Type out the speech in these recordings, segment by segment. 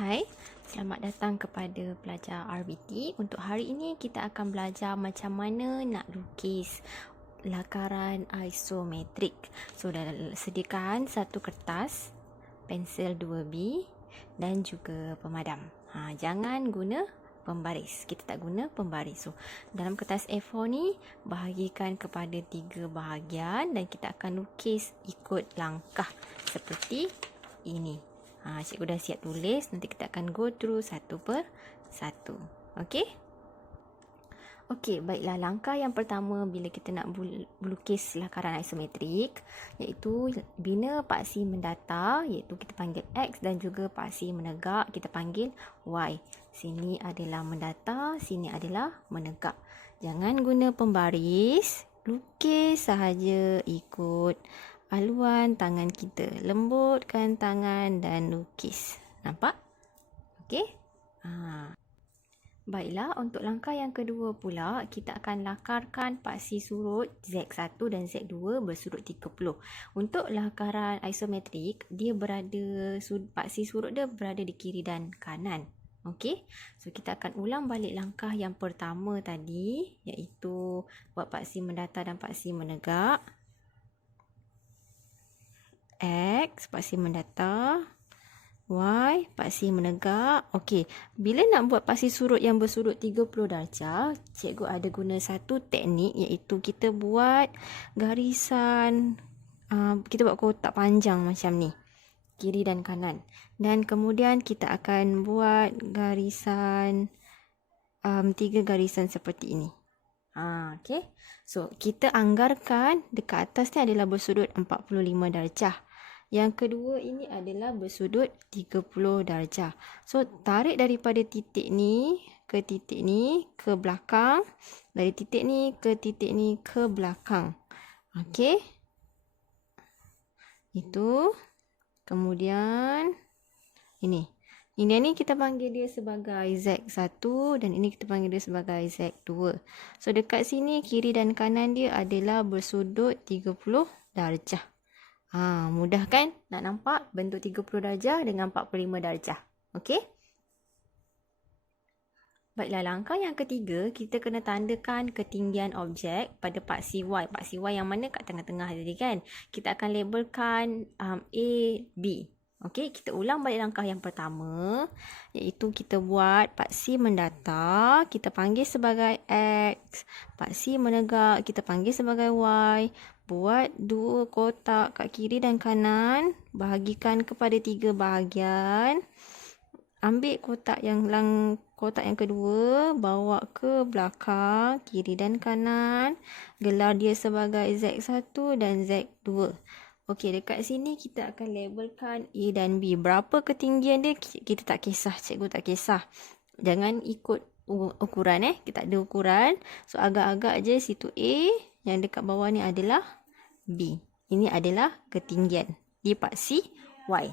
Hai, selamat datang kepada pelajar RBT. Untuk hari ini kita akan belajar macam mana nak lukis lakaran isometrik. So, sediakan satu kertas, pensel 2B dan juga pemadam. Jangan guna pembaris. Kita tak guna pembaris. So, dalam kertas A4 ni, bahagikan kepada 3 bahagian dan kita akan lukis ikut langkah seperti ini. Cikgu dah siap tulis. Nanti kita akan go through satu per satu. Okey? Okey, baiklah. Langkah yang pertama bila kita nak melukis lakaran isometrik, iaitu bina paksi mendata, iaitu kita panggil X, dan juga paksi menegak kita panggil Y. Sini adalah mendata, sini adalah menegak. Jangan guna pembaris, lukis sahaja ikut haluan tangan kita. Lembutkan tangan dan lukis. Nampak? Okey? Baiklah, untuk langkah yang kedua pula, kita akan lakarkan paksi surut Z1 dan Z2 bersudut 30. Untuk lakaran isometrik, dia paksi surut dia berada di kiri dan kanan. Okey? So, kita akan ulang balik langkah yang pertama tadi, iaitu buat paksi mendata dan paksi menegak. X, paksi mendata. Y, paksi menegak. Okey, bila nak buat paksi surut yang bersudut 30 darjah, cikgu ada guna satu teknik, iaitu kita buat garisan, kita buat kotak panjang macam ni, kiri dan kanan. Dan kemudian kita akan buat garisan, 3 garisan seperti ini. Okey. So, kita anggarkan dekat atas ni adalah bersudut 45 darjah. Yang kedua ini adalah bersudut 30 darjah. So, tarik daripada titik ni ke titik ni ke belakang. Dari titik ni ke titik ni ke belakang. Okey. Itu. Kemudian ini. Ini ni kita panggil dia sebagai Z1 dan ini kita panggil dia sebagai Z2. So, dekat sini kiri dan kanan dia adalah bersudut 30 darjah. Mudah kan nak nampak bentuk 30 darjah dengan 45 darjah. Okey? Baiklah, langkah yang ketiga, kita kena tandakan ketinggian objek pada paksi Y. Paksi Y yang mana kat tengah-tengah tadi kan. Kita akan labelkan A, B. Okey, kita ulang balik langkah yang pertama, iaitu kita buat paksi mendata, kita panggil sebagai X, paksi menegak, kita panggil sebagai Y. Buat 2 kotak kat kiri dan kanan, bahagikan kepada 3 bahagian. Ambil kotak yang kedua, bawa ke belakang, kiri dan kanan. Gelar dia sebagai Z1 dan Z2. Okey, dekat sini kita akan labelkan A dan B. Berapa ketinggian dia, kita tak kisah. Cikgu tak kisah. Jangan ikut ukuran kita tak ada ukuran. So, agak-agak je situ A, yang dekat bawah ni adalah B. Ini adalah ketinggian di paksi Y.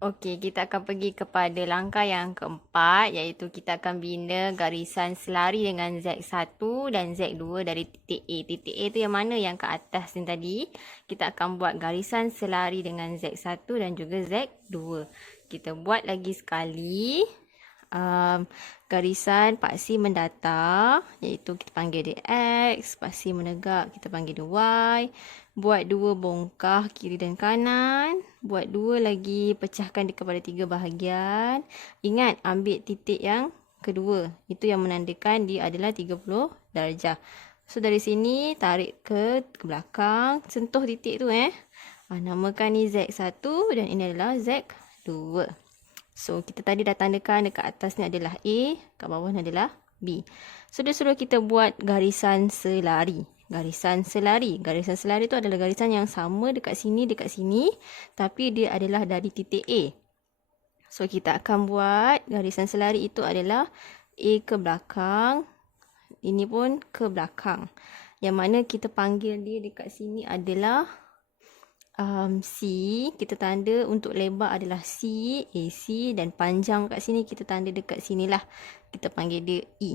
Okey, kita akan pergi kepada langkah yang keempat, iaitu kita akan bina garisan selari dengan Z1 dan Z2 dari titik A. Titik A tu yang mana? Yang ke atas ni tadi. Kita akan buat garisan selari dengan Z1 dan juga Z2. Kita buat lagi sekali. Garisan paksi mendata, iaitu kita panggil dia X, paksi menegak kita panggil dia Y. Buat 2 bongkah kiri dan kanan, buat 2 lagi, pecahkan dia kepada 3 bahagian. Ingat, ambil titik yang kedua, itu yang menandakan dia adalah 30 darjah. So, dari sini tarik ke belakang, sentuh titik tu namakan ni Z1 dan ini adalah Z2. So, kita tadi dah tandakan dekat atas ni adalah A, kat bawah ni adalah B. So, dia suruh kita buat garisan selari. Garisan selari. Garisan selari tu adalah garisan yang sama dekat sini, tapi dia adalah dari titik A. So, kita akan buat garisan selari itu adalah A ke belakang, ini pun ke belakang. Yang mana kita panggil dia dekat sini adalah C, kita tanda untuk lebar adalah C, AC, dan panjang kat sini kita tanda dekat sinilah. Kita panggil dia E.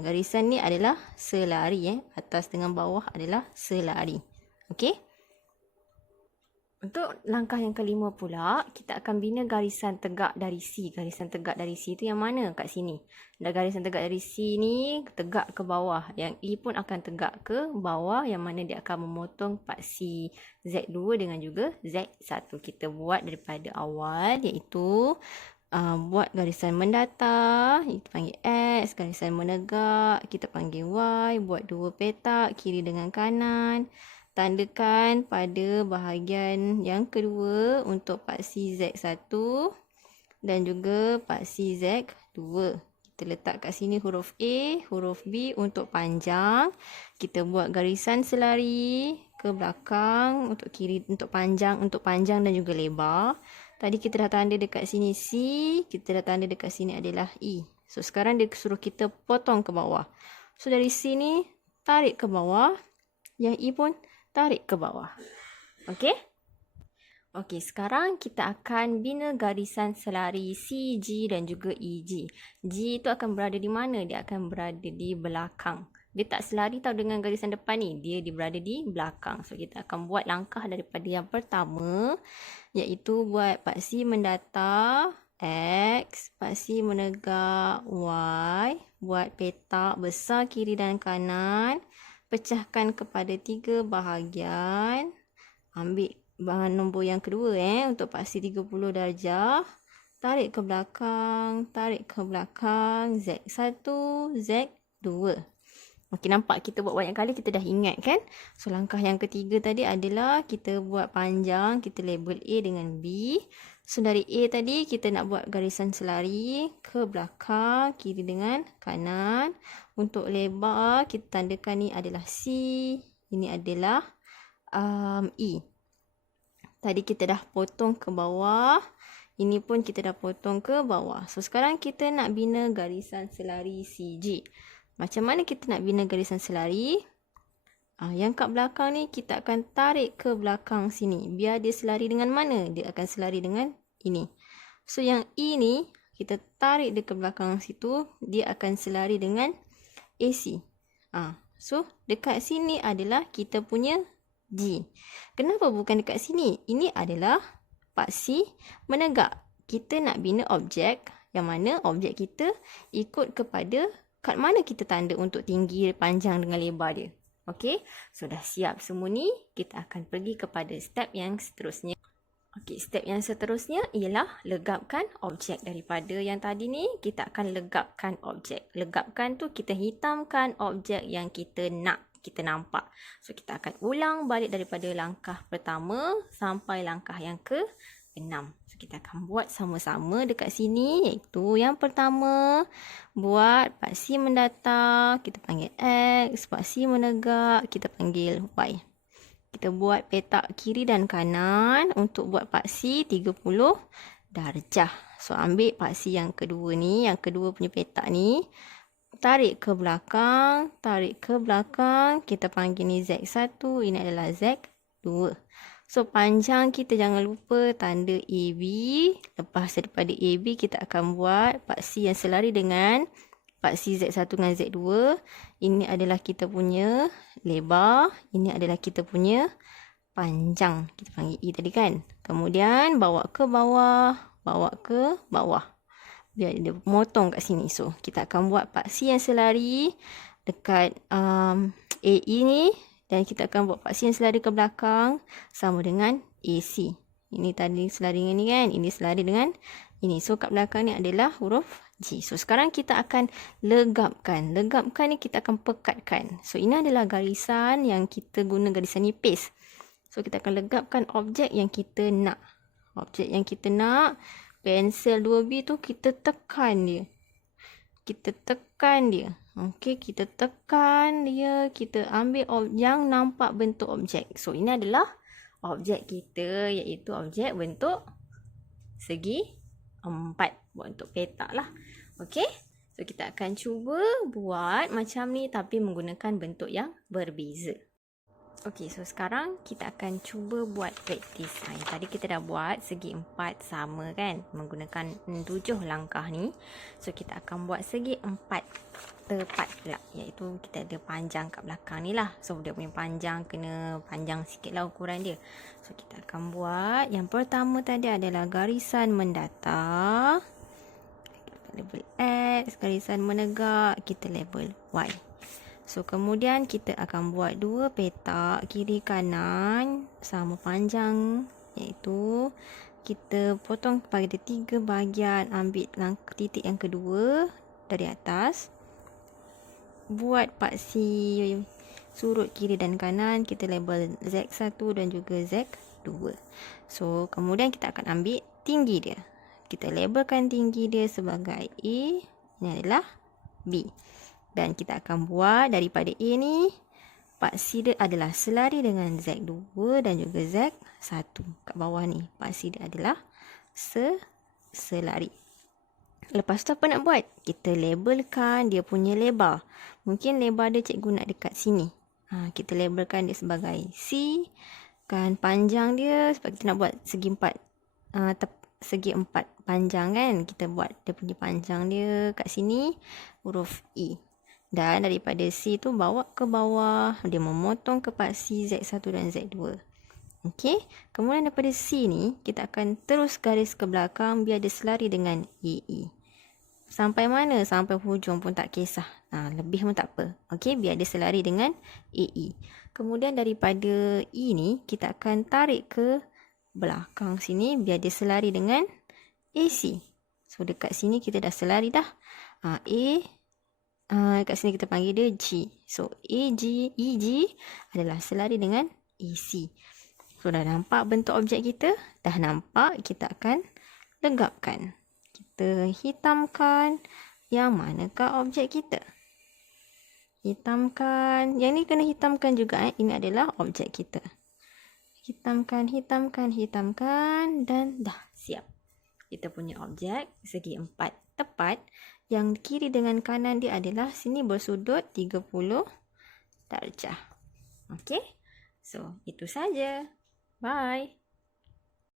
Garisan ni adalah selari. Atas dengan bawah adalah selari. Okey? Untuk langkah yang kelima pula, kita akan bina garisan tegak dari C. Garisan tegak dari C tu yang mana? Kat sini. Dan garisan tegak dari C ni tegak ke bawah. Yang E pun akan tegak ke bawah, yang mana dia akan memotong paksi Z2 dengan juga Z1. Kita buat daripada awal, iaitu buat garisan mendatar, kita panggil X, garisan menegak, kita panggil Y, buat dua petak kiri dengan kanan. Tandakan pada bahagian yang kedua untuk paksi Z1 dan juga paksi Z2. Kita letak kat sini huruf A, huruf B untuk panjang. Kita buat garisan selari ke belakang untuk kiri, untuk panjang dan juga lebar. Tadi kita dah tanda dekat sini C, kita dah tanda dekat sini adalah E. So sekarang dia suruh kita potong ke bawah. So dari sini tarik ke bawah, yang E pun tarik ke bawah. Okey? Okey, sekarang kita akan bina garisan selari CG dan juga EG. G itu akan berada di mana? Dia akan berada di belakang. Dia tak selari tau dengan garisan depan ni. Dia berada di belakang. So, kita akan buat langkah daripada yang pertama, iaitu buat paksi mendatar X, paksi menegak Y, buat petak besar kiri dan kanan. Pecahkan kepada 3 bahagian. Ambil bahan nombor yang kedua untuk paksi 30 darjah. Tarik ke belakang, Z1, Z2. Okey, nampak kita buat banyak kali, kita dah ingat kan? So, langkah yang ketiga tadi adalah kita buat panjang, kita label A dengan B. So, dari A tadi kita nak buat garisan selari ke belakang, kiri dengan kanan. Untuk lebar, kita tandakan ni adalah C, ini adalah E. Tadi kita dah potong ke bawah, ini pun kita dah potong ke bawah. So, sekarang kita nak bina garisan selari CG. Macam mana kita nak bina garisan selari? Yang kat belakang ni kita akan tarik ke belakang sini. Biar dia selari dengan mana? Dia akan selari dengan ini. So, yang E ni kita tarik dia ke belakang situ, dia akan selari dengan AC. So, dekat sini adalah kita punya G. Kenapa bukan dekat sini? Ini adalah paksi menegak. Kita nak bina objek yang mana objek kita ikut kepada kat mana kita tanda untuk tinggi, panjang dengan lebar dia. Okey, so dah siap semua ni. Kita akan pergi kepada step yang seterusnya. Okey, step yang seterusnya ialah legapkan objek. Daripada yang tadi ni, kita akan legapkan objek. Legapkan tu kita hitamkan objek yang kita nak, kita nampak. So, kita akan ulang balik daripada langkah pertama sampai langkah yang ke-6. So, kita akan buat sama-sama dekat sini, iaitu yang pertama, buat paksi mendatar, kita panggil X, paksi menegak, kita panggil Y. Kita buat petak kiri dan kanan untuk buat paksi 30 darjah. So, ambil paksi yang kedua ni, yang kedua punya petak ni. Tarik ke belakang, kita panggil ni Z1, ini adalah Z2. So, panjang kita jangan lupa tanda AB. Lepas daripada AB, kita akan buat paksi yang selari dengan paksi Z1 dengan Z2. Ini adalah kita punya lebar. Ini adalah kita punya panjang. Kita panggil E tadi kan. Kemudian bawa ke bawah. Biar dia motong kat sini. So, kita akan buat paksi yang selari dekat AE ni. Dan kita akan buat paksi yang selari ke belakang sama dengan AC. Ini tadi selari dengan ni kan. Ini selari dengan ini. So, kat belakang ni adalah huruf G. So, sekarang kita akan legapkan. Legapkan ni kita akan pekatkan. So, ini adalah garisan yang kita guna garisan nipis. So, kita akan legapkan objek yang kita nak. Objek yang kita nak, pensel 2B tu kita tekan dia. Okey, kita tekan dia. Kita ambil yang nampak bentuk objek. So, ini adalah objek kita, iaitu objek bentuk segi 4. Buat untuk petak lah. Okey. So, kita akan cuba buat macam ni tapi menggunakan bentuk yang berbeza. Okey, so sekarang kita akan cuba buat praktis. Tadi kita dah buat segi 4 sama kan, menggunakan 7 langkah ni. So kita akan buat segi 4 tepat pula, iaitu kita ada panjang kat belakang ni lah. So dia punya panjang kena panjang sikit lah ukuran dia. So kita akan buat, yang pertama tadi adalah garisan mendatar, label X, garisan menegak, kita label Y. So, kemudian kita akan buat 2 petak kiri kanan sama panjang, iaitu kita potong pada 3 bahagian, ambil titik yang kedua dari atas. Buat paksi surut kiri dan kanan, kita label Z1 dan juga Z2. So, kemudian kita akan ambil tinggi dia. Kita labelkan tinggi dia sebagai A, ini adalah B. Dan kita akan buat daripada A ni, paksi dia adalah selari dengan Z2 dan juga Z1. Kat bawah ni, paksi dia adalah selari. Lepas tu apa nak buat? Kita labelkan dia punya lebar. Mungkin lebar dia cikgu nak dekat sini. Kita labelkan dia sebagai C. Kan panjang dia, sebab kita nak buat segi 4. Segi 4 panjang kan. Kita buat dia punya panjang dia kat sini, huruf E. Dan daripada C tu bawa ke bawah, dia memotong ke paksi Z1 dan Z2. Okey, kemudian daripada C ni, kita akan terus garis ke belakang biar dia selari dengan AE. Sampai mana? Sampai hujung pun tak kisah. Lebih pun tak apa. Okey, biar dia selari dengan AE. Kemudian daripada E ni, kita akan tarik ke belakang sini biar dia selari dengan AC. So, dekat sini kita dah selari dah. Kat sini kita panggil dia G. So, EG adalah selari dengan AC. So, dah nampak bentuk objek kita? Dah nampak, kita akan legapkan. Kita hitamkan yang manakah objek kita. Hitamkan. Yang ni kena hitamkan juga. Ini adalah objek kita. Hitamkan dan dah siap. Kita punya objek segi 4 tepat. Yang kiri dengan kanan dia adalah sini bersudut 30 darjah. Okey? So, itu saja. Bye.